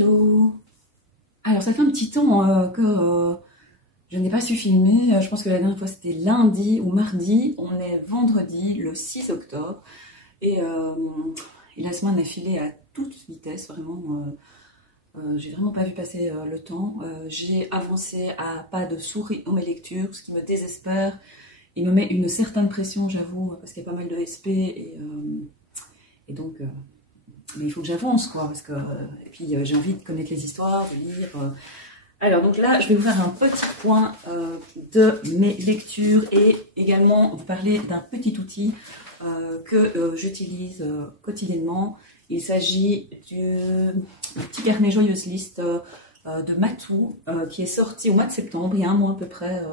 Hello! Alors ça fait un petit temps que je n'ai pas su filmer. Je pense que la dernière fois c'était lundi ou mardi. On est vendredi, le 6 octobre. Et la semaine a filé à toute vitesse, vraiment. J'ai vraiment pas vu passer le temps. J'ai avancé à pas de souris dans mes lectures, ce qui me désespère. Il me met une certaine pression, j'avoue, parce qu'il y a pas mal de SP et donc... mais il faut que j'avance, quoi, parce que... et puis j'ai envie de connaître les histoires, de lire... Alors, donc là, je vais vous faire un petit point de mes lectures et également vous parler d'un petit outil que j'utilise quotidiennement. Il s'agit du petit carnet Joyeuse Liste de Matou qui est sorti au mois de septembre, il y a un mois à peu près,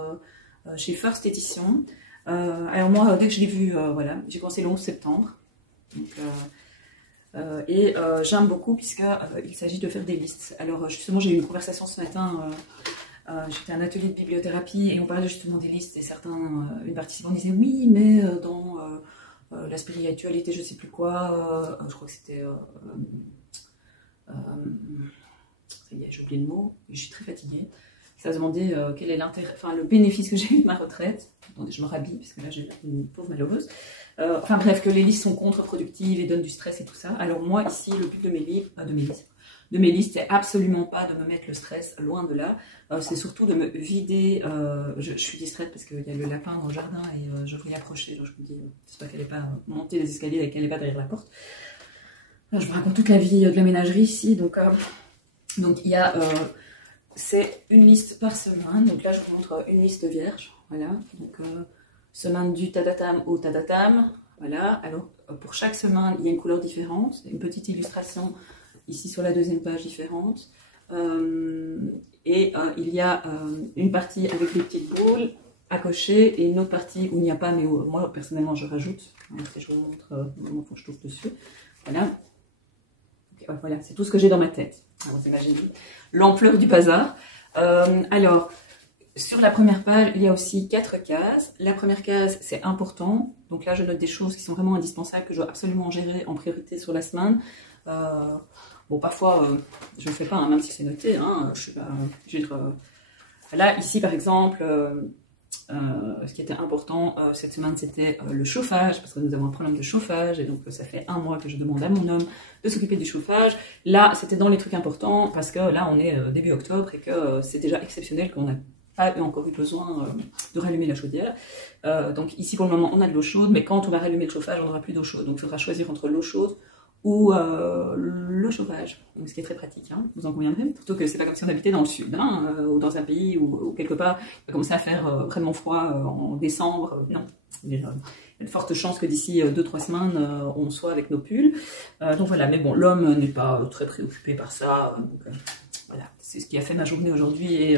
chez First Edition. Alors moi, dès que je l'ai vu, voilà, j'ai commencé le 11 septembre. Donc, j'aime beaucoup puisqu'il s'agit de faire des listes. Alors justement, j'ai eu une conversation ce matin, j'étais à un atelier de bibliothérapie et on parlait justement des listes et une participante disait oui, mais dans la spiritualité, je sais plus quoi, je crois que c'était... ça y est, j'ai oublié le mot, je suis très fatiguée. Ça se demandait quel est l'intérêt, enfin le bénéfice que j'ai eu de ma retraite. Attendez, je me rhabille parce que là j'ai une pauvre malheureuse. Enfin bref, que les listes sont contre-productives et donnent du stress et tout ça. Alors moi ici, le but de mes listes, c'est absolument pas de me mettre le stress, loin de là. C'est surtout de me vider. Je suis distraite parce qu'il y a le lapin dans le jardin et je voulais approcher. Donc je me dis, j'espère qu'elle n'est pas monter les escaliers et qu'elle n'est pas derrière la porte. Je vous raconte toute la vie de la ménagerie ici. Donc il y a... c'est une liste par semaine, donc là je vous montre une liste vierge, voilà, donc semaine du tatatam au tatatam, voilà, alors pour chaque semaine il y a une couleur différente, une petite illustration ici sur la deuxième page différente, il y a une partie avec les petites boules à cocher et une autre partie où il n'y a pas, mais où, moi personnellement je rajoute, je vous montre au moment où je touche dessus, voilà. Voilà, c'est tout ce que j'ai dans ma tête. Alors, vous imaginez l'ampleur du bazar. Alors, sur la première page, il y a aussi 4 cases. La première case, c'est important. Donc là, je note des choses qui sont vraiment indispensables, que je dois absolument gérer en priorité sur la semaine. Bon, parfois, je ne le fais pas, hein, même si c'est noté. Hein, là, ici, par exemple... ce qui était important cette semaine, c'était le chauffage, parce que nous avons un problème de chauffage, et donc ça fait un mois que je demande à mon homme de s'occuper du chauffage. Là, c'était dans les trucs importants, parce que là, on est début octobre, et que c'est déjà exceptionnel qu'on n'a pas encore eu besoin de rallumer la chaudière. Donc ici, pour le moment, on a de l'eau chaude, mais quand on va rallumer le chauffage, on n'aura plus d'eau chaude. Donc il faudra choisir entre l'eau chaude ou le chauffage, donc ce qui est très pratique, hein, vous en conviendrez, plutôt que c'est pas comme si on habitait dans le sud, hein, ou dans un pays où quelque part il va commencer à faire vraiment froid en décembre, non, il y a une forte chance que d'ici 2-3 semaines on soit avec nos pulls, donc voilà, mais bon, l'homme n'est pas très préoccupé par ça, donc, voilà, c'est ce qui a fait ma journée aujourd'hui et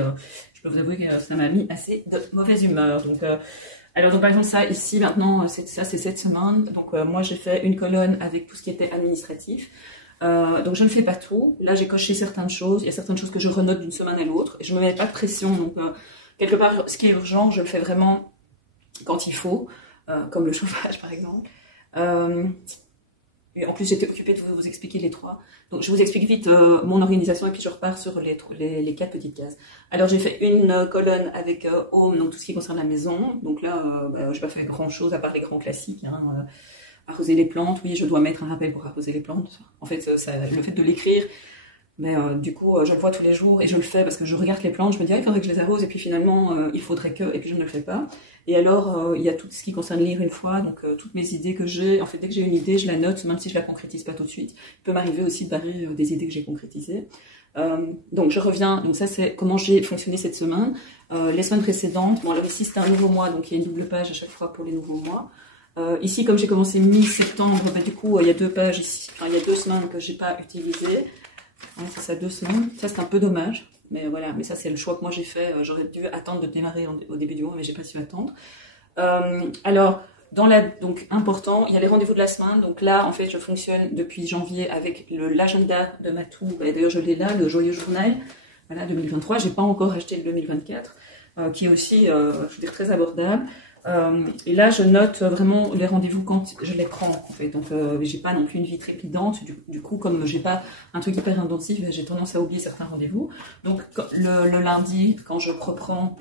je peux vous avouer que ça m'a mis assez de mauvaise humeur, donc... Alors, donc, par exemple, ça, ici, maintenant, c'est cette semaine. Donc, moi, j'ai fait une colonne avec tout ce qui était administratif. Donc, je ne fais pas tout. Là, j'ai coché certaines choses. Il y a certaines choses que je renote d'une semaine à l'autre. Et je ne me mets pas de pression. Donc, quelque part, ce qui est urgent, je le fais vraiment quand il faut. Comme le chauffage, par exemple. Et en plus, j'étais occupée de vous expliquer les 3. Donc, je vous explique vite mon organisation et puis je repars sur les 4 petites cases. Alors, j'ai fait une colonne avec home, donc tout ce qui concerne la maison. Donc là, je n'ai pas fait grand-chose à part les grands classiques. Hein, arroser les plantes, oui, je dois mettre un rappel pour arroser les plantes. En fait, le fait de l'écrire, mais du coup, je le vois tous les jours et je le fais parce que je regarde les plantes, je me dis, ah, il faudrait que je les arrose et puis finalement, il faudrait que, et puis je ne le fais pas. Et alors, il y a tout ce qui concerne lire une fois, donc toutes mes idées que j'ai, en fait, dès que j'ai une idée, je la note, même si je la concrétise pas tout de suite. Il peut m'arriver aussi de barrer des idées que j'ai concrétisées. Donc je reviens, donc ça c'est comment j'ai fonctionné cette semaine. Les semaines précédentes, bon alors ici c'est un nouveau mois, donc il y a une double page à chaque fois pour les nouveaux mois. Ici, comme j'ai commencé mi-septembre, du coup, il y a 2 pages ici, enfin, il y a 2 semaines que j'ai pas utilisées. Ouais, c'est ça, 2 semaines. Ça, c'est un peu dommage. Mais voilà, mais ça, c'est le choix que moi j'ai fait. J'aurais dû attendre de démarrer au début du mois, mais j'ai pas su attendre. Alors, donc, important, il y a les rendez-vous de la semaine. Donc là, en fait, je fonctionne depuis janvier avec l'agenda de Matou. D'ailleurs, je l'ai là, le Joyeux Journal. Voilà, 2023. J'ai pas encore acheté le 2024. qui est aussi, je veux dire, très abordable. Et là, je note vraiment les rendez-vous quand je les prends, en fait. Donc, j'ai pas non plus une vie trépidante. Du coup, comme j'ai pas un truc hyper intensif, j'ai tendance à oublier certains rendez-vous. Donc, le lundi, quand je reprends,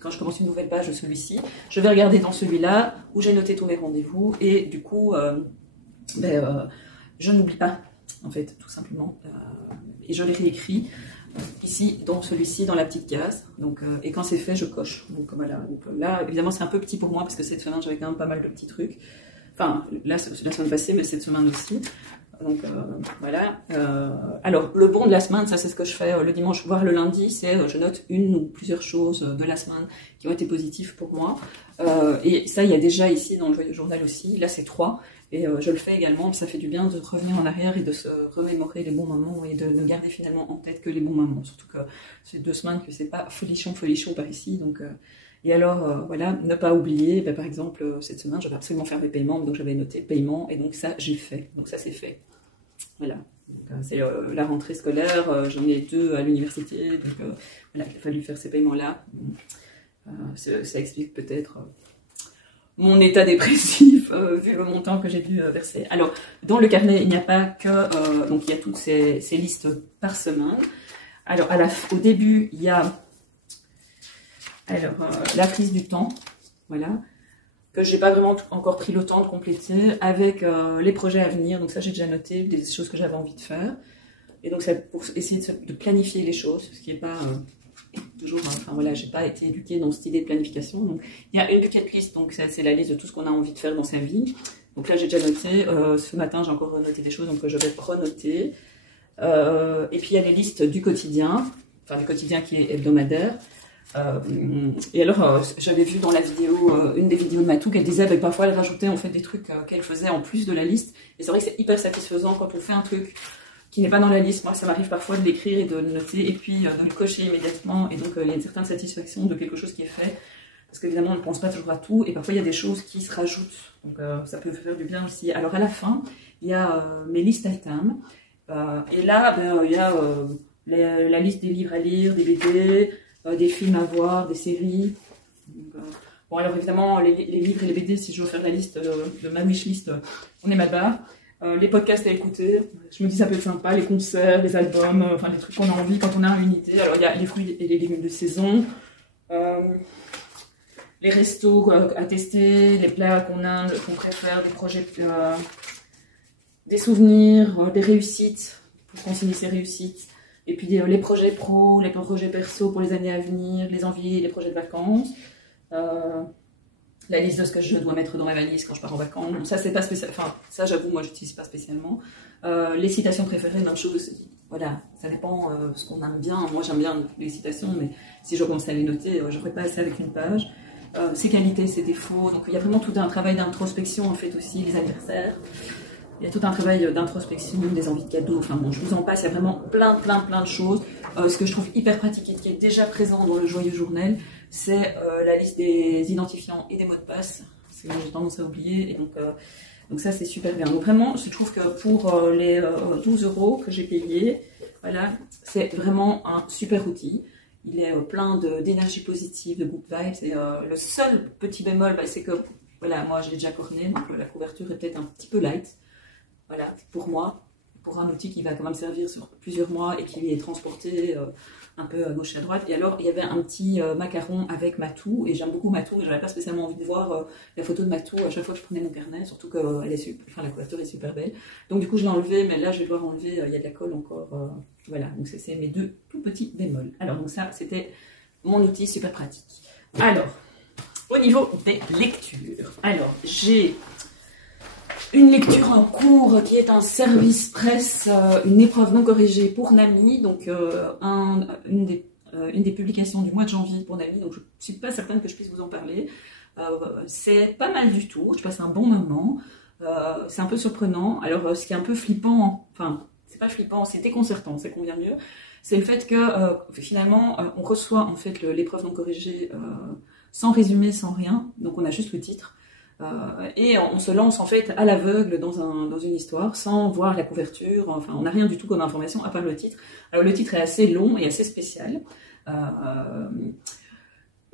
quand je commence une nouvelle page de celui-ci, je vais regarder dans celui-là où j'ai noté tous mes rendez-vous. Et du coup, je n'oublie pas, en fait, tout simplement. Et je les réécris. Ici, dans celui-ci, dans la petite case. Donc, et quand c'est fait, je coche. Donc voilà. Donc, là, évidemment, c'est un peu petit pour moi parce que cette semaine, j'avais quand même pas mal de petits trucs. Enfin, là, c'est la semaine passée, mais cette semaine aussi. Donc voilà. Alors, le bon de la semaine, ça c'est ce que je fais le dimanche, voire le lundi, c'est je note une ou plusieurs choses de la semaine qui ont été positives pour moi. Et ça, il y a déjà ici dans le journal aussi. Là, c'est 3. Et je le fais également, ça fait du bien de revenir en arrière et de se remémorer les bons moments et de ne garder finalement en tête que les bons moments. Surtout que c'est 2 semaines que c'est pas folichon par ici. Donc, et alors, voilà, ne pas oublier, par exemple, cette semaine, j'avais absolument faire des paiements, donc j'avais noté paiement, et donc ça, j'ai fait. Donc ça, c'est fait. Voilà. C'est la rentrée scolaire, j'en ai 2 à l'université, donc voilà, il a fallu faire ces paiements-là. Ça explique peut-être mon état dépressif, vu le montant que j'ai dû verser. Alors, dans le carnet, il n'y a pas que... donc, il y a toutes ces listes par semaine. Alors, au début, il y a la prise du temps, voilà, que j'ai pas vraiment encore pris le temps de compléter, avec les projets à venir. Donc ça, j'ai déjà noté des choses que j'avais envie de faire. Et donc, c'est pour essayer de planifier les choses, ce qui n'est pas... toujours, enfin voilà, j'ai pas été éduquée dans cette idée de planification. Donc, il y a une bucket list, donc c'est la liste de tout ce qu'on a envie de faire dans sa vie. Donc là, j'ai déjà noté. Ce matin, j'ai encore noté des choses, donc je vais renoter. Et puis il y a les listes du quotidien, enfin du quotidien qui est hebdomadaire. Et alors, j'avais vu dans la vidéo, une des vidéos de Matou, qu'elle disait, parfois elle rajoutait en fait des trucs qu'elle faisait en plus de la liste. Et c'est vrai que c'est hyper satisfaisant quand on fait un truc qui n'est pas dans la liste. Moi, ça m'arrive parfois de l'écrire et de le noter et puis de le cocher immédiatement. Et donc, il y a une certaine satisfaction de quelque chose qui est fait. Parce qu'évidemment, on ne pense pas toujours à tout. Et parfois, il y a des choses qui se rajoutent. Donc, ça peut faire du bien aussi. Alors, à la fin, il y a mes listes items. Et là, il y a la liste des livres à lire, des BD, des films à voir, des séries. Donc, bon, alors évidemment, les livres et les BD, si je veux faire la liste de ma wishlist, on est mal bas. Les podcasts à écouter, je me dis ça peut être sympa, les concerts, les albums, enfin les trucs qu'on a envie quand on a une unité. Alors il y a les fruits et les légumes de saison, les restos à tester, les plats qu'on préfère, des projets, des souvenirs, des réussites, pour consigner ses réussites, et puis les projets pro, les projets perso pour les années à venir, les envies, les projets de vacances. La liste de ce que je dois mettre dans ma valise quand je pars en vacances. Ça, c'est pas spécial. Enfin, ça, j'avoue, moi, j'utilise pas spécialement. Les citations préférées, même chose. Voilà, ça dépend ce qu'on aime bien. Moi, j'aime bien les citations, mais si je commençais à les noter, je ferais pas assez avec une page. Ses qualités, ses défauts. Donc, il y a vraiment tout un travail d'introspection, en fait, aussi, les anniversaires. Il y a tout un travail d'introspection, des envies de cadeaux. Enfin, bon, je vous en passe. Il y a vraiment plein de choses. Ce que je trouve hyper pratique et qui est déjà présent dans le Joyeux Journal, c'est la liste des identifiants et des mots de passe, parce que j'ai tendance à oublier, et donc ça c'est super bien. Donc vraiment, je trouve que pour les 12 € que j'ai payés, voilà, c'est vraiment un super outil. Il est plein d'énergie positive, de good vibes, et le seul petit bémol, c'est que, voilà, moi je l'ai déjà corné, donc la couverture est peut-être un petit peu light, voilà, pour moi, pour un outil qui va quand même servir sur plusieurs mois et qui est transporté un peu à gauche et à droite. Et alors, il y avait un petit macaron avec Matou, et j'aime beaucoup Matou, mais je n'avais pas spécialement envie de voir la photo de Matou à chaque fois que je prenais mon carnet, surtout que la couverture est super belle. Donc du coup, je l'ai enlevé, mais là, je vais devoir enlever, il y a de la colle encore. Voilà, donc c'est mes 2 tout petits bémols. Alors, donc ça, c'était mon outil super pratique. Alors, au niveau des lectures, alors, j'ai une lecture en cours qui est un service presse, une épreuve non corrigée pour Nami, donc une des publications du mois de janvier pour Nami, donc je ne suis pas certaine que je puisse vous en parler. C'est pas mal du tout, je passe un bon moment, c'est un peu surprenant. Alors ce qui est un peu flippant, enfin c'est pas flippant, c'est déconcertant, ça convient mieux, c'est le fait que finalement on reçoit en fait l'épreuve non corrigée sans résumé, sans rien, donc on a juste le titre. Et on se lance en fait à l'aveugle dans une histoire sans voir la couverture, enfin on n'a rien du tout comme information à part le titre. Alors le titre est assez long et assez spécial.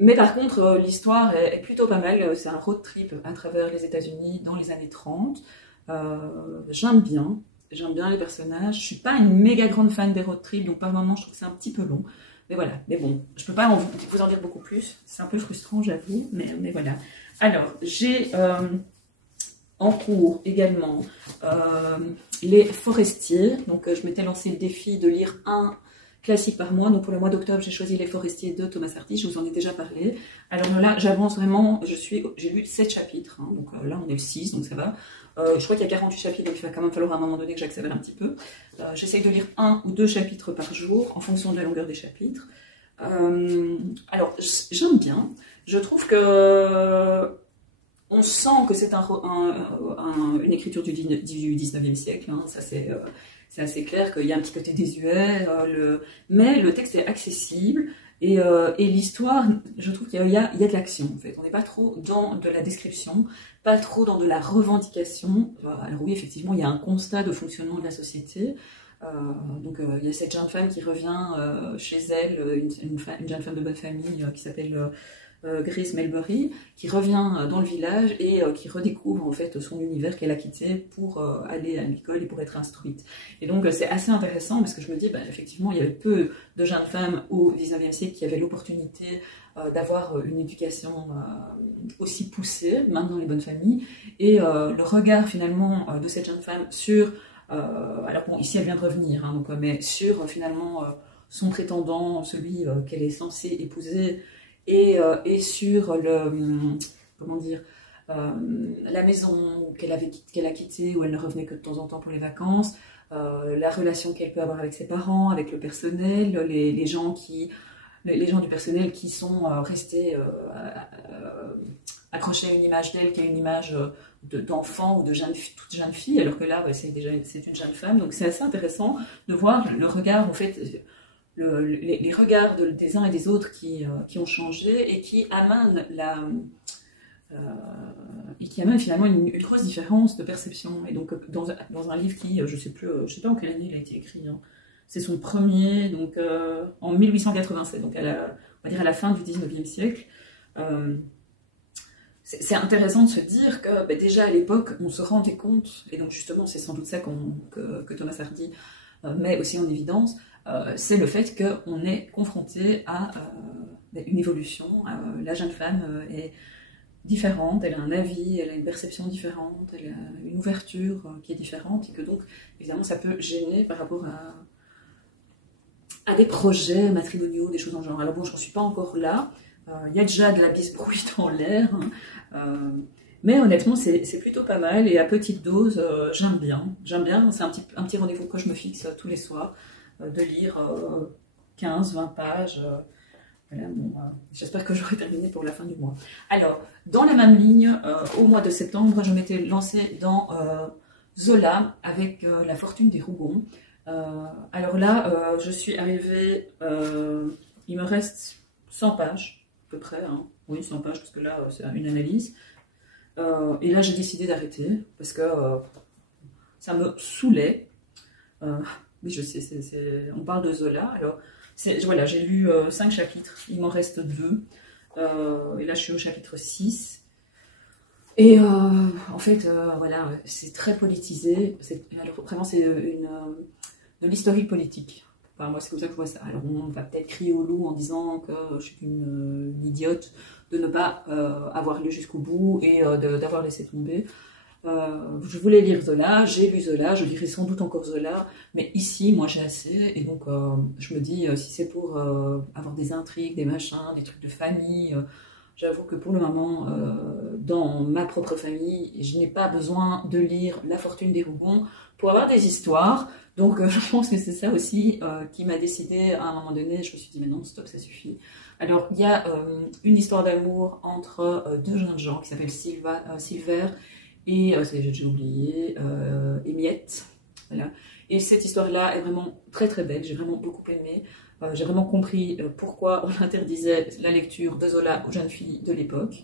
Mais par contre, l'histoire est plutôt pas mal. C'est un road trip à travers les États-Unis dans les années 30. J'aime bien. J'aime bien les personnages. Je suis pas une méga grande fan des road trips, donc par moments, je trouve que c'est un petit peu long. Mais voilà. Mais bon, je peux pas vous en dire beaucoup plus. C'est un peu frustrant, j'avoue. Mais voilà. Alors, j'ai en cours également Les Forestiers. Donc, je m'étais lancé le défi de lire un classique par mois. Donc pour le mois d'octobre, j'ai choisi Les Forestiers de Thomas Hardy, je vous en ai déjà parlé. Alors là, j'avance vraiment, j'ai lu 7 chapitres, hein, donc là on est le 6, donc ça va. Je crois qu'il y a 48 chapitres, donc il va quand même falloir à un moment donné que j'accélère un petit peu. J'essaye de lire 1 ou 2 chapitres par jour, en fonction de la longueur des chapitres. Alors, j'aime bien. Je trouve que on sent que c'est une écriture du 19e siècle, hein, ça c'est assez clair qu'il y a un petit côté désuet, mais le texte est accessible et l'histoire, je trouve qu'il y a de l'action en fait. On n'est pas trop dans de la description, pas trop dans de la revendication. Alors oui, effectivement, il y a un constat de fonctionnement de la société. Donc il y a cette jeune femme qui revient chez elle, une jeune femme de bonne famille qui s'appelle Grace Melbury, qui revient dans le village et qui redécouvre en fait son univers qu'elle a quitté pour aller à l'école et pour être instruite. Et donc c'est assez intéressant parce que je me dis, effectivement, il y avait peu de jeunes femmes au 19e siècle qui avaient l'opportunité d'avoir une éducation aussi poussée, même dans les bonnes familles, et le regard finalement de cette jeune femme sur, alors bon, ici elle vient de revenir, hein, donc, mais sur finalement son prétendant, celui qu'elle est censée épouser, et sur comment dire, la maison qu'elle a quittée, où elle ne revenait que de temps en temps pour les vacances, la relation qu'elle peut avoir avec ses parents, avec le personnel, les gens du personnel qui sont restés accrochés à une image d'elle, qui est une image d'enfant ou de toute jeune fille, alors que là, c'est une jeune femme. Donc c'est assez intéressant de voir le regard, en fait, les regards des uns et des autres qui ont changé et qui amènent finalement une grosse différence de perception. Et donc dans un livre qui, je sais pas en quelle année il a été écrit, hein. C'est son premier, donc en 1887, donc on va dire à la fin du 19e siècle. C'est intéressant de se dire que déjà à l'époque, on se rendait compte, et donc justement c'est sans doute ça que Thomas Hardy met aussi en évidence, c'est le fait qu'on est confronté à une évolution. La jeune femme est différente, elle a un avis, elle a une perception différente, elle a une ouverture qui est différente, et que donc évidemment ça peut gêner par rapport à des projets matrimoniaux, des choses dans le genre. Alors bon, je n'en suis pas encore là, il y a déjà de la bisbrouille dans l'air, hein. Mais honnêtement, c'est plutôt pas mal, et à petite dose, j'aime bien. C'est un petit rendez-vous que je me fixe tous les soirs, de lire 15-20 pages. Voilà, bon, j'espère que j'aurai terminé pour la fin du mois. Alors, dans la même ligne, au mois de septembre, je m'étais lancée dans Zola avec La Fortune des Rougon. Alors là, je suis arrivée, il me reste 100 pages, à peu près, hein. Oui, 100 pages, parce que là, c'est une analyse. Et là, j'ai décidé d'arrêter, parce que ça me saoulait. Oui, je sais, on parle de Zola. Alors, voilà, j'ai lu 5 chapitres, il m'en reste 2. Et là, je suis au chapitre 6. Et en fait, voilà, c'est très politisé. Alors, vraiment, c'est de l'historique politique. Enfin, moi, c'est comme ça que je vois ça. Alors, on va peut-être crier au loup en disant que je suis une idiote de ne pas avoir lu jusqu'au bout et d'avoir laissé tomber. Je voulais lire Zola, j'ai lu Zola, je lirai sans doute encore Zola, mais ici, moi, j'ai assez. Et donc, je me dis, si c'est pour avoir des intrigues, des machins, des trucs de famille, j'avoue que pour le moment, dans ma propre famille, je n'ai pas besoin de lire La Fortune des Rougon pour avoir des histoires. Donc je pense que c'est ça aussi qui m'a décidé à un moment donné, je me suis dit mais non, stop, ça suffit. Alors il y a une histoire d'amour entre deux jeunes gens qui s'appellent Silver et j'ai oublié, et Miette. Voilà. Et cette histoire-là est vraiment très très belle, j'ai vraiment beaucoup aimé. J'ai vraiment compris pourquoi on interdisait la lecture de Zola aux jeunes filles de l'époque.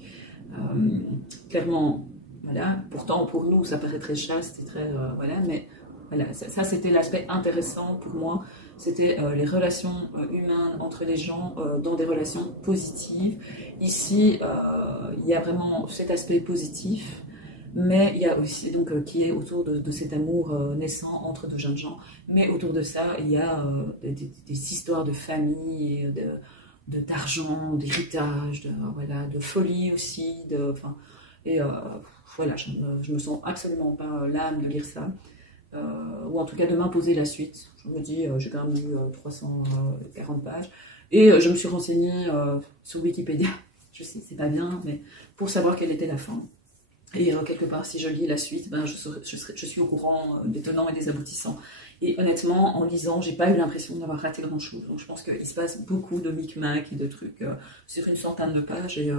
Clairement, voilà. Pourtant pour nous ça paraît très chaste et très voilà, mais voilà, ça c'était l'aspect intéressant pour moi, c'était les relations humaines entre les gens dans des relations positives. Ici, il y a vraiment cet aspect positif, mais il y a aussi, donc, qui est autour de cet amour naissant entre deux jeunes gens, mais autour de ça, il y a des histoires de famille, d'argent, d'héritage, voilà, de folie aussi, enfin, et voilà, je me sens absolument pas l'âme de lire ça. Ou en tout cas de m'imposer la suite. Je me dis, j'ai quand même lu 340 pages, et je me suis renseignée sur Wikipédia, je sais, c'est pas bien, mais pour savoir quelle était la fin. Et quelque part, si je lis la suite, ben, je suis au courant des tenants et des aboutissants. Et honnêtement, en lisant, j'ai pas eu l'impression d'avoir raté grand-chose. Donc je pense qu'il se passe beaucoup de micmac et de trucs sur une centaine de pages, et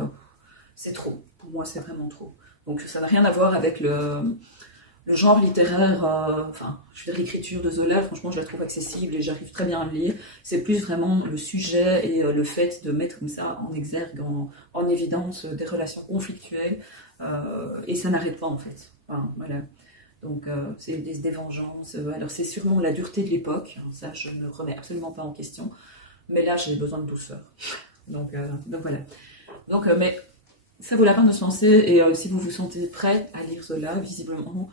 c'est trop. Pour moi, c'est vraiment trop. Donc ça n'a rien à voir avec le genre littéraire, enfin, je veux dire, l'écriture de Zola, franchement, je la trouve accessible et j'arrive très bien à le lire. C'est plus vraiment le sujet et le fait de mettre comme ça en exergue, en évidence des relations conflictuelles, et ça n'arrête pas en fait. Enfin, voilà. Donc, c'est des vengeances. Alors, c'est sûrement la dureté de l'époque, hein, ça, je ne remets absolument pas en question. Mais là, j'ai besoin de douceur. Donc voilà. Donc, mais ça vaut la peine de se lancer, et si vous vous sentez prêt à lire Zola, visiblement.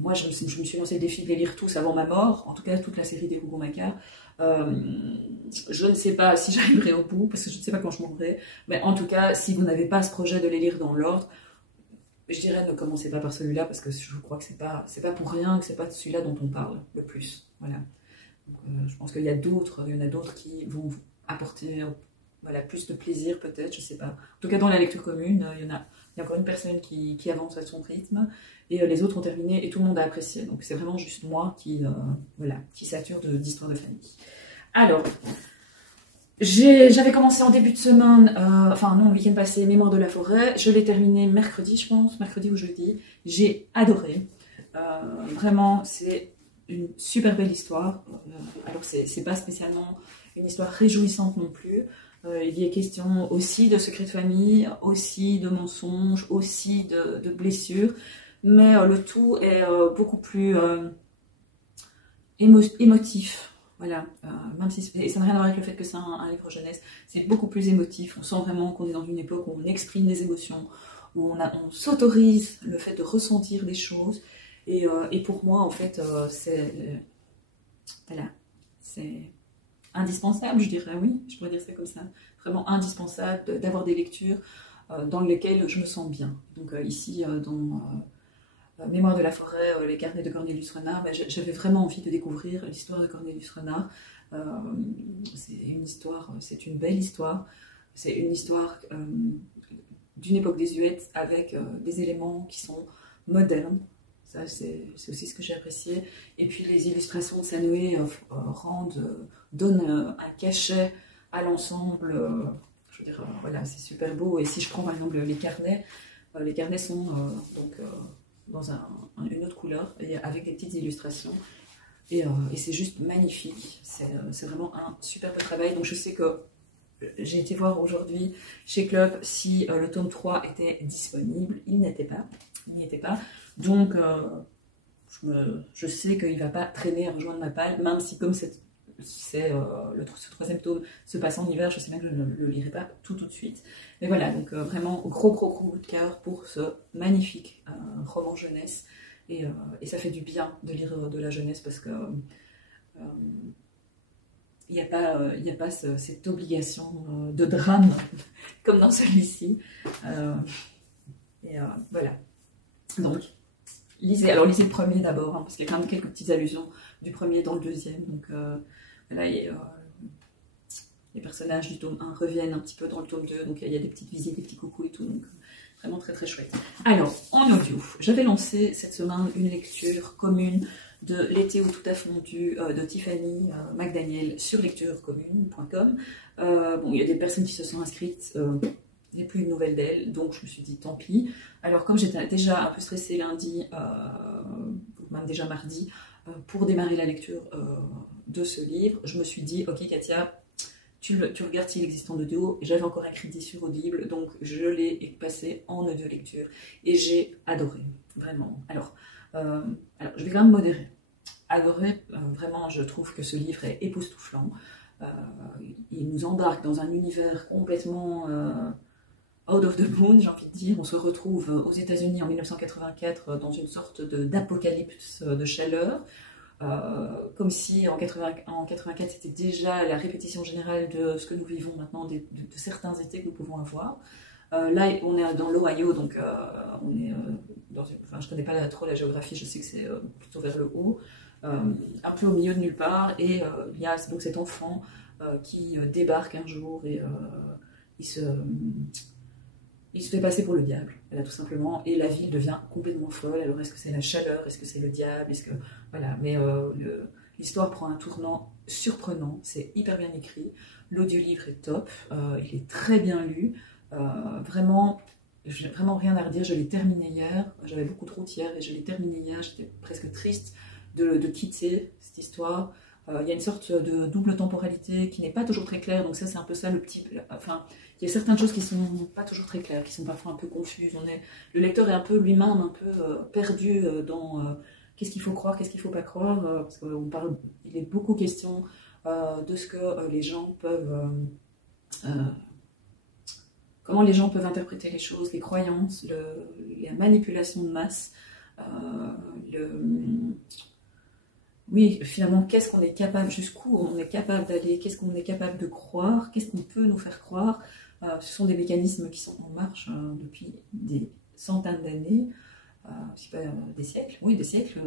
Moi, je me suis lancé le défi de les lire tous avant ma mort, en tout cas toute la série des Rougon-Macquart. Je ne sais pas si j'arriverai au bout, parce que je ne sais pas quand je mourrai, mais en tout cas, si vous n'avez pas ce projet de les lire dans l'ordre, je dirais ne commencez pas par celui-là, parce que je crois que c'est pas pour rien que c'est pas celui-là dont on parle le plus. Voilà. Donc, je pense qu'il y en a d'autres qui vont vous apporter voilà, plus de plaisir peut-être, je sais pas. En tout cas, dans la lecture commune, il y a encore une personne qui avance à son rythme, et les autres ont terminé et tout le monde a apprécié. Donc c'est vraiment juste moi qui sature d'histoires de famille. Alors, j'avais commencé en début de semaine, enfin non, le week-end passé, Mémoire de la forêt. Je l'ai terminé mercredi, je pense, mercredi ou jeudi. J'ai adoré. Vraiment, c'est une super belle histoire. Alors c'est pas spécialement une histoire réjouissante non plus. Il y a question aussi de secrets de famille, aussi de mensonges, aussi de blessures, mais le tout est beaucoup plus émotif. Voilà, même si et ça n'a rien à voir avec le fait que c'est un livre jeunesse, c'est beaucoup plus émotif. On sent vraiment qu'on est dans une époque où on exprime des émotions, où on s'autorise le fait de ressentir des choses. Et pour moi, en fait, voilà, c'est indispensable, je dirais, oui, je pourrais dire ça comme ça, vraiment indispensable d'avoir des lectures dans lesquelles je me sens bien. Donc ici, dans Mémoire de la forêt, les carnets de Cornelius Renard, ben, j'avais vraiment envie de découvrir l'histoire de Cornelius Renard. C'est une belle histoire, c'est une histoire d'une époque désuète avec des éléments qui sont modernes. Ça, c'est aussi ce que j'ai apprécié. Et puis les illustrations de Sanoé donnent un cachet à l'ensemble. Je veux dire, voilà, c'est super beau. Et si je prends par exemple les carnets sont donc dans une autre couleur et avec des petites illustrations. Et c'est juste magnifique. C'est vraiment un superbe travail. Donc je sais que j'ai été voir aujourd'hui chez Club si le tome 3 était disponible. Il n'y était pas. Donc je sais qu'il ne va pas traîner à rejoindre ma palle, même si comme ce troisième tome se passe en hiver, je sais bien que je ne le lirai pas tout de suite. Mais voilà, donc vraiment gros coup de cœur pour ce magnifique roman jeunesse. Et ça fait du bien de lire de la jeunesse parce que il n'y a pas cette obligation de drame comme dans celui-ci. Voilà. Donc, lisez le premier d'abord, hein, parce qu'il y a quand même quelques petites allusions du premier dans le deuxième. Donc, là, les personnages du tome 1 reviennent un petit peu dans le tome 2. Donc, il y a des petites visites, des petits coucous et tout. Donc, vraiment très chouette. Alors, en audio, j'avais lancé cette semaine une lecture commune de L'été où tout a fondu de Tiffany McDaniel sur lecturecommune.com. Bon, il y a des personnes qui se sont inscrites. Il n'y a plus de nouvelles d'elle, donc je me suis dit tant pis. Alors comme j'étais déjà un peu stressée lundi, même déjà mardi, pour démarrer la lecture de ce livre, je me suis dit ok Katia, tu regardes s'il existe en audio. J'avais encore un crédit sur Audible, donc je l'ai passé en audio lecture et j'ai adoré, vraiment. Alors je vais quand même modérer. adoré. Vraiment, je trouve que ce livre est époustouflant. Il nous embarque dans un univers complètement out of the moon, j'ai envie de dire. On se retrouve aux États-Unis en 1984 dans une sorte d'apocalypse de chaleur. Comme si en 84 c'était déjà la répétition générale de ce que nous vivons maintenant, de certains étés que nous pouvons avoir. Là on est dans l'Ohio, donc on est dans une, enfin, je connais pas trop la géographie, je sais que c'est plutôt vers le haut, un peu au milieu de nulle part, et il y a donc cet enfant qui débarque un jour et il se fait passer pour le diable, voilà, tout simplement, et la ville devient complètement folle. Alors est-ce que c'est la chaleur, est-ce que c'est le diable, est-ce que... Voilà, mais l'histoire prend un tournant surprenant, c'est hyper bien écrit, l'audiolivre est top, il est très bien lu, vraiment, j'ai vraiment rien à redire, je l'ai terminé hier, j'avais beaucoup de route hier, et je l'ai terminé hier, j'étais presque triste de quitter cette histoire. Il y a une sorte de double temporalité qui n'est pas toujours très claire, donc ça c'est un peu ça le petit... Enfin, il y a certaines choses qui sont pas toujours très claires, qui sont parfois un peu confuses. Le lecteur est un peu lui-même un peu perdu dans qu'est-ce qu'il faut croire, qu'est-ce qu'il faut pas croire, parce il est beaucoup question de ce que les gens peuvent... comment les gens peuvent interpréter les choses, les croyances, la manipulation de masse, oui, finalement, qu'est-ce qu'on est capable, jusqu'où on est capable d'aller, qu'est-ce qu'on est capable de croire, qu'est-ce qu'on peut nous faire croire. Ce sont des mécanismes qui sont en marche depuis des centaines d'années, c'est pas des siècles, oui, des siècles,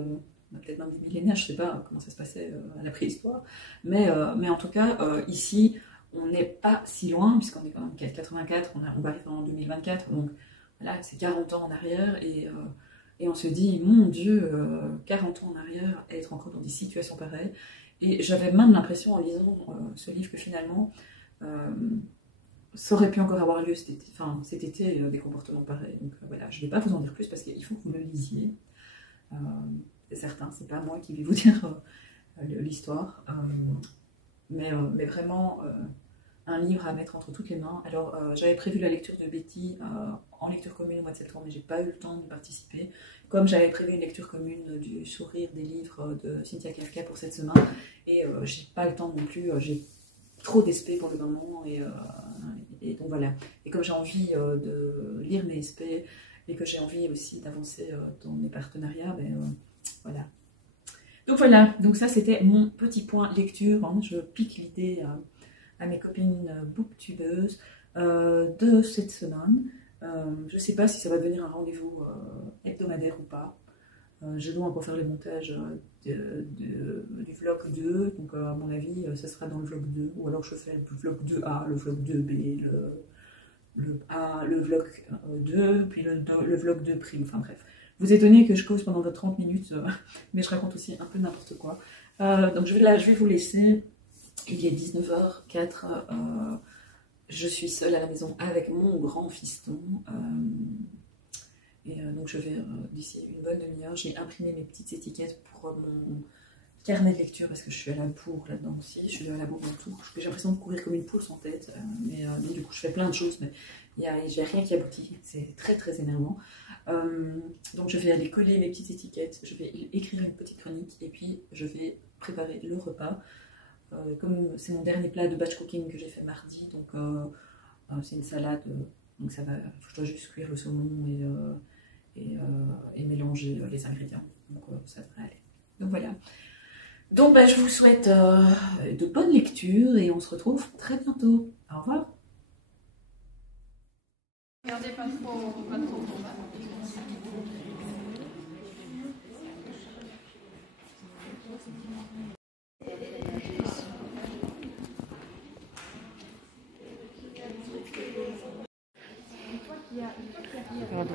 peut-être même des millénaires, je ne sais pas comment ça se passait à la préhistoire, mais en tout cas, ici, on n'est pas si loin, puisqu'on est quand même 84, on va arriver en 2024, donc voilà, c'est 40 ans en arrière, et on se dit, mon Dieu, 40 ans en arrière, être encore dans des situations pareilles. Et j'avais même l'impression, en lisant ce livre, que finalement, ça aurait pu encore avoir lieu cet été, des comportements pareils. Donc voilà, je ne vais pas vous en dire plus parce qu'il faut que vous le lisiez. C'est certain, c'est pas moi qui vais vous dire l'histoire. Mais vraiment, un livre à mettre entre toutes les mains. Alors, j'avais prévu la lecture de Betty en lecture commune au mois de septembre, mais j'ai pas eu le temps de participer. Comme j'avais prévu une lecture commune du Sourire des livres de Cynthia Kafka pour cette semaine, et j'ai pas le temps non plus, j'ai trop d'SP pour le moment, et donc voilà. Et comme j'ai envie de lire mes SP, et que j'ai envie aussi d'avancer dans mes partenariats, voilà. Donc voilà, donc ça c'était mon petit point lecture, hein. Je pique l'idée à mes copines booktubeuses de cette semaine. Je ne sais pas si ça va devenir un rendez-vous hebdomadaire ou pas. Je dois encore faire le montage du vlog 2, donc à mon avis ça sera dans le vlog 2, ou alors je fais le vlog 2A, le vlog 2B, le vlog 2, puis le vlog 2 prime, enfin bref. Vous étonnez que je cause pendant 30 minutes, mais je raconte aussi un peu n'importe quoi. Donc je vais vous laisser. Il est 19h04, je suis seule à la maison avec mon grand fiston, et donc je vais d'ici une bonne demi-heure, j'ai imprimé mes petites étiquettes pour mon carnet de lecture parce que je suis à la bourre là-dedans aussi, je suis à la bourre dans tout, j'ai l'impression de courir comme une poule sans tête, mais du coup je fais plein de choses, mais j'ai rien qui aboutit, c'est très très énervant. Donc je vais aller coller mes petites étiquettes, je vais écrire une petite chronique, et puis je vais préparer le repas. Comme c'est mon dernier plat de batch cooking que j'ai fait mardi, donc c'est une salade, donc ça va, je dois juste cuire le saumon et mélanger les ingrédients, donc ça devrait aller. Donc voilà. Donc je vous souhaite de bonnes lectures et on se retrouve très bientôt. Au revoir. Regardez pas trop combat.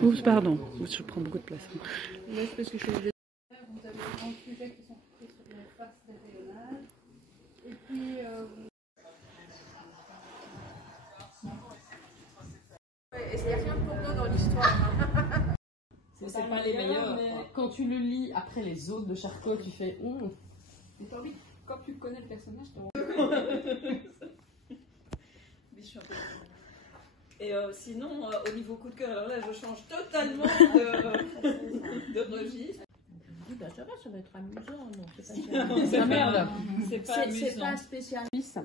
Oups, pardon, je prends beaucoup de place. Oui, parce que je suis obligée. Vous avez des grands sujets qui sont pris sur les faces des rayonnages. Et puis, il n'y a rien pour nous dans l'histoire. C'est pas les meilleurs. Mais quand tu le lis après les autres de Charcot, tu fais Mais t'as envie, quand tu connais le personnage, t'as Et sinon, au niveau coup de cœur, alors là, je change totalement de registre. dis, bah, ça va être amusant. Non, c'est pas ça. Merde. C'est pas spécialiste.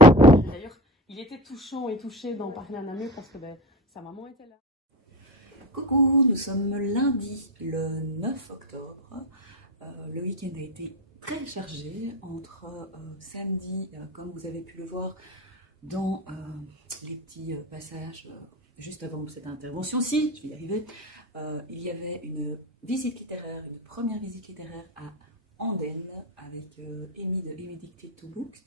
D'ailleurs, il était touchant et touché d'en parler à Namur parce que sa maman était là. Coucou, nous sommes lundi le 9 octobre. Le week-end a été très chargé entre samedi, comme vous avez pu le voir dans les petits passages juste avant cette intervention. Si, je vais y arriver. Il y avait une visite littéraire, une première visite littéraire à Andenne avec Amy de Amy Dictate to Books.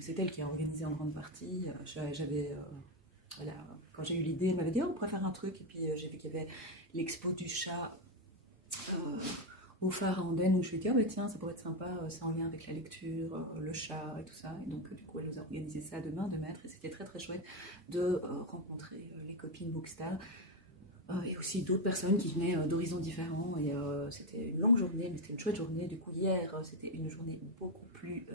C'est elle qui a organisé en grande partie. Voilà, quand j'ai eu l'idée, elle m'avait dit oh, on pourrait faire un truc. Et puis j'ai vu qu'il y avait l'expo du chat au phare à Andenne où je me suis dit ah, bah, tiens, ça pourrait être sympa, c'est en lien avec la lecture, le chat et tout ça. Et donc, du coup, elle nous a organisé ça de main de maître et c'était très très chouette de rencontrer les copines Bookstar. Et aussi d'autres personnes qui venaient d'horizons différents. Et c'était une longue journée, mais c'était une chouette journée. Du coup, hier, c'était une journée beaucoup plus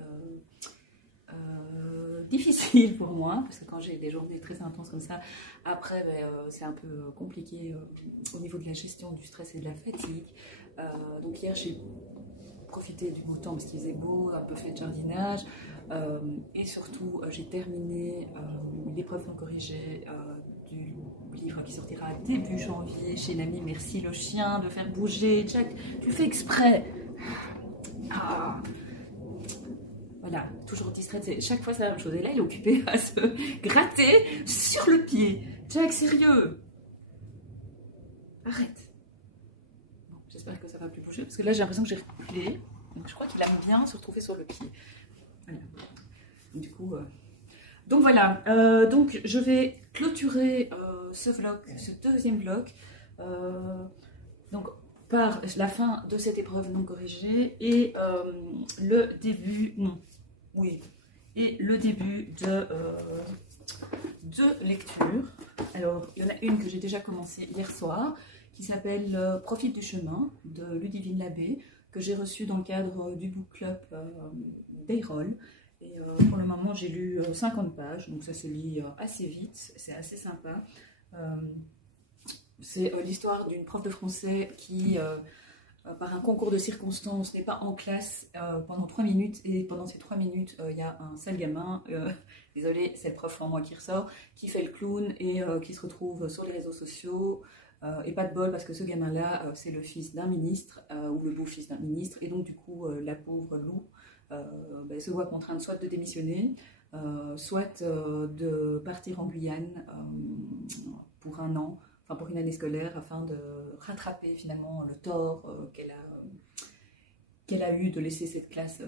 difficile pour moi, parce que quand j'ai des journées très intenses comme ça, après, c'est un peu compliqué au niveau de la gestion du stress et de la fatigue. Donc hier, j'ai profité du beau temps parce qu'il faisait beau, un peu fait de jardinage. Et surtout, j'ai terminé l'épreuve non corrigée du livre qui sortira début janvier chez l'ami Merci le chien de faire bouger. Jack, tu fais exprès. Ah. Voilà, toujours distraite. Chaque fois c'est la même chose. Et là, il est occupé à se gratter sur le pied. Jack, sérieux. Arrête. Bon, j'espère que ça va plus bouger parce que là, j'ai l'impression que j'ai reculé. Donc, je crois qu'il aime bien se retrouver sur le pied. Voilà. Du coup, donc voilà. Donc, je vais clôturer ce vlog, ce deuxième vlog. Donc, par la fin de cette épreuve non corrigée et le début, et le début de lecture. Alors, il y en a une que j'ai déjà commencée hier soir, qui s'appelle Profite du chemin, de Ludivine Labbé, que j'ai reçue dans le cadre du book club d'Eyrolles. Et pour le moment, j'ai lu 50 pages, donc ça se lit assez vite, c'est assez sympa. C'est l'histoire d'une prof de français qui, par un concours de circonstances, n'est pas en classe pendant 3 minutes. Et pendant ces 3 minutes, il y a un sale gamin, désolé, c'est le prof en moi qui ressort, qui fait le clown et qui se retrouve sur les réseaux sociaux. Et pas de bol parce que ce gamin-là, c'est le fils d'un ministre ou le beau-fils d'un ministre. Et donc, du coup, la pauvre Lou se voit contrainte soit de démissionner, soit de partir en Guyane pour un an. Enfin, pour une année scolaire, afin de rattraper finalement le tort qu'elle a eu de laisser cette classe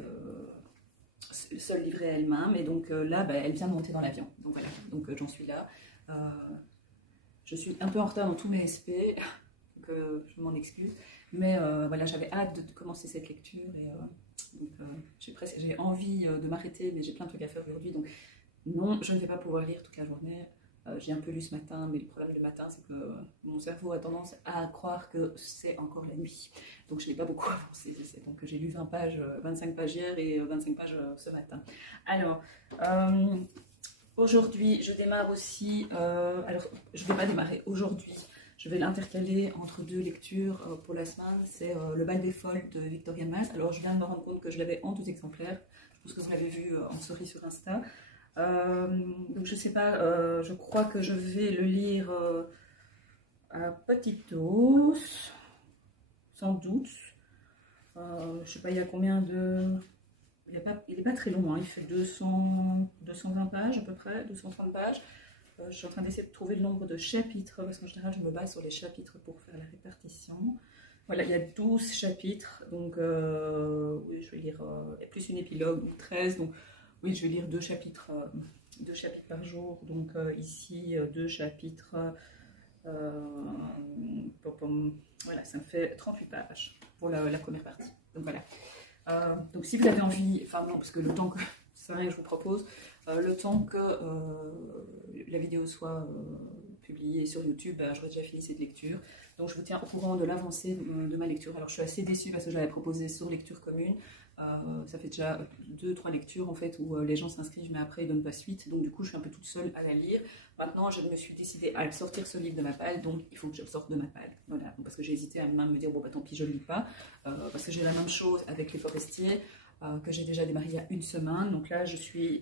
seule livrée à elle-même. Et donc là, elle vient de monter dans l'avion. Donc voilà, donc j'en suis là. Je suis un peu en retard dans tous mes SP, donc je m'en excuse. Mais voilà, j'avais hâte de commencer cette lecture. Et j'ai envie de m'arrêter, mais j'ai plein de trucs à faire aujourd'hui. Donc non, je ne vais pas pouvoir lire toute la journée. J'ai un peu lu ce matin, mais le problème du matin, c'est que mon cerveau a tendance à croire que c'est encore la nuit. Donc je n'ai pas beaucoup avancé. Donc j'ai lu 20 pages, 25 pages hier et 25 pages ce matin. Alors, aujourd'hui, je démarre aussi... alors, je ne vais pas démarrer aujourd'hui. Je vais l'intercaler entre 2 lectures pour la semaine. C'est Le bal des folles de Victoria Mas. Alors, je viens de me rendre compte que je l'avais en 2 exemplaires. Je pense que vous l'avez vu en story sur Insta. Donc je sais pas, je crois que je vais le lire à petite dose, sans doute. Je sais pas, il y a combien de... Il est pas très long, hein. Il fait 220 pages à peu près, 230 pages. Je suis en train d'essayer de trouver le nombre de chapitres, parce qu'en général je me base sur les chapitres pour faire la répartition. Voilà, il y a 12 chapitres, donc oui, je vais lire, plus une épilogue, 13, donc oui, je vais lire 2 chapitres par jour, donc ici 2 chapitres, voilà, ça me fait 38 pages pour la première partie, donc voilà. Donc si vous avez envie, enfin non, parce que le temps que, c'est rien que je vous propose, le temps que la vidéo soit publiée sur YouTube, j'aurais déjà fini cette lecture. Donc je vous tiens au courant de l'avancée de ma lecture. Alors je suis assez déçue parce que je l'avais proposé sur lecture commune. Ça fait déjà 2-3 lectures en fait où les gens s'inscrivent mais après ils donnent pas suite, donc du coup je suis un peu toute seule à la lire. Maintenant je me suis décidée à sortir ce livre de ma palle, donc il faut que je le sorte de ma palle, voilà, parce que j'ai hésité à même me dire bon bah tant pis je le lis pas, parce que j'ai la même chose avec Les Forestiers, que j'ai déjà démarré il y a une semaine, donc là je suis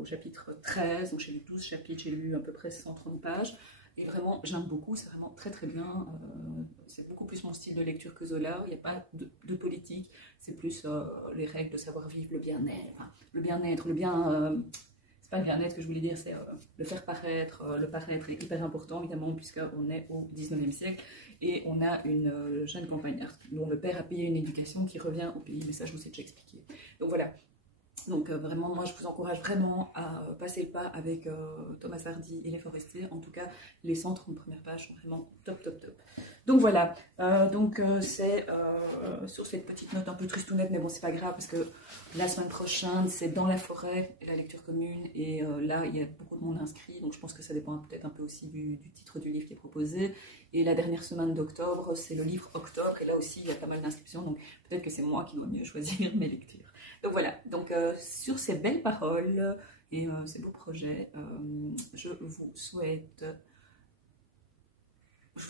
au chapitre 13, donc j'ai lu 12 chapitres, j'ai lu à peu près 130 pages, et vraiment j'aime beaucoup, c'est vraiment très très bien, c'est beaucoup plus mon style de lecture que Zola, il n'y a pas de politique, c'est plus les règles de savoir-vivre, le bien-être, enfin, c'est pas le bien-être que je voulais dire, c'est le faire paraître, le paraître est hyper important évidemment puisqu'on est au 19e siècle et on a une jeune campagnarde dont le père a payé une éducation qui revient au pays, mais ça je vous ai déjà expliqué. Donc voilà. Donc vraiment, moi je vous encourage vraiment à passer le pas avec Thomas Hardy et Les Forestiers. En tout cas, les 130 premières pages sont vraiment top, top, top. Donc voilà, c'est sur cette petite note un peu tristounette, mais bon, c'est pas grave parce que la semaine prochaine, c'est dans la forêt, la lecture commune, et là, il y a beaucoup de monde inscrit, donc je pense que ça dépend peut-être un peu aussi du titre du livre qui est proposé. Et la dernière semaine d'octobre, c'est le livre Octobre, et là aussi, il y a pas mal d'inscriptions, donc peut-être que c'est moi qui dois mieux choisir mes lectures. Donc voilà, donc sur ces belles paroles et ces beaux projets, je vous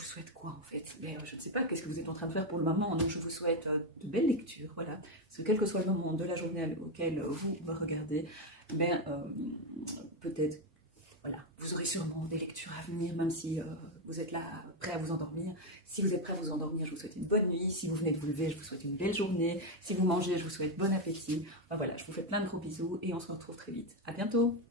souhaite quoi en fait? Mais, je ne sais pas qu'est-ce que vous êtes en train de faire pour le moment, donc je vous souhaite de belles lectures, voilà. Parce que quel que soit le moment de la journée auquel vous me regardez, peut-être, voilà, vous aurez sûrement des lectures à venir, même si vous êtes là prêt à vous endormir. Si vous êtes prêt à vous endormir, je vous souhaite une bonne nuit. Si vous venez de vous lever, je vous souhaite une belle journée. Si vous mangez, je vous souhaite bon appétit. Enfin, voilà, je vous fais plein de gros bisous et on se retrouve très vite. À bientôt!